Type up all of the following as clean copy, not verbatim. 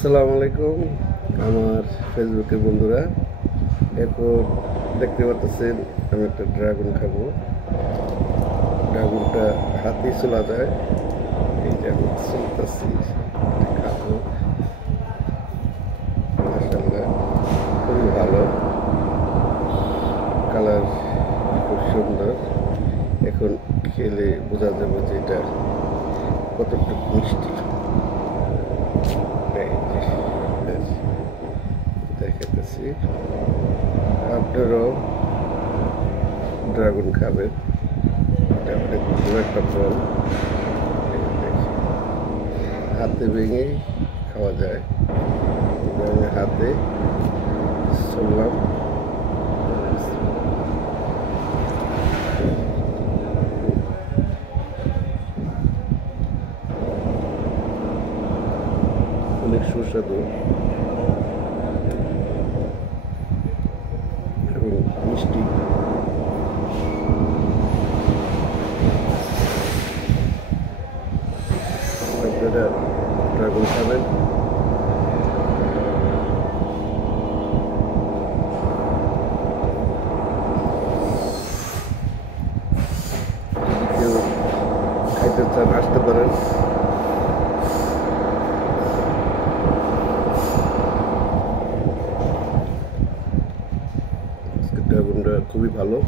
আসসালামু আলাইকুম আমার ফেসবুকের বন্ধুরা। এখন দেখতে পাচ্ছেন আমি একটা ড্রাগন খাবো। ড্রাগনটা হাতেই চলা যায়, এই যে আমি চলতেছি খাবো। মাশাআল্লাহ খুবই ভালো, কালার খুব সুন্দর। এখন খেলে বোঝা যাবে যে এটা কতটুকু মিষ্টি। দেখাতেছি, আপনারাও ড্রাগন খাবেন, এটা অনেক ভালো একটা ফল। হাতে ভেঙে খাওয়া যায়। আমি হাতে চললাম, অনেক সুস্বাদু এবং মিষ্টি। আপনারা ড্রাগন খাবেন। যদি কেউ খাইতে চান আসতে পারেন। ড্রাগনটা খুবই ভালো।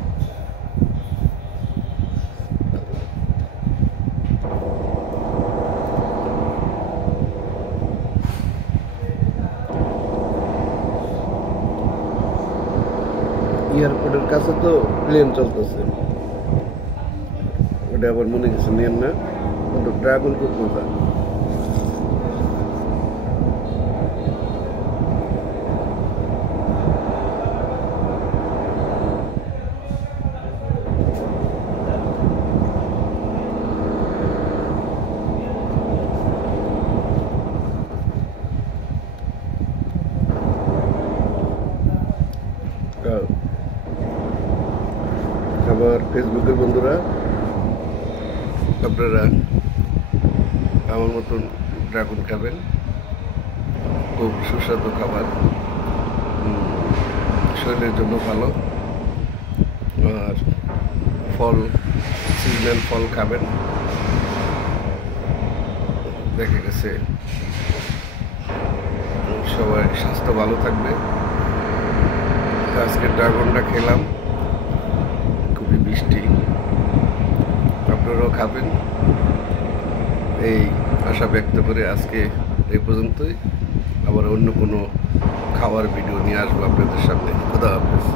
এয়ারপোর্টের কাছে তো প্লেন চলতেছে, ওটা আবার মনে কিছু নেন না, কিন্তু ড্রাগন খুব মজা। আমার ফেসবুকের বন্ধুরা, আপনারা আমার মতন ড্রাগন খাবেন, খুব সুস্বাদু খাবার, শরীরের জন্য ভালো। আর ফল, সিজনাল ফল খাবেন, দেখা গেছে সবাই স্বাস্থ্য ভালো থাকবে। আজকে ড্রাগনটা খেলাম, খুবই মিষ্টি, আপনারাও খাবেন এই আশা ব্যক্ত করে আজকে এই পর্যন্তই। আবার অন্য কোনো খাওয়ার ভিডিও নিয়ে আসবো আপনাদের সামনে। খোদা হাফেজ।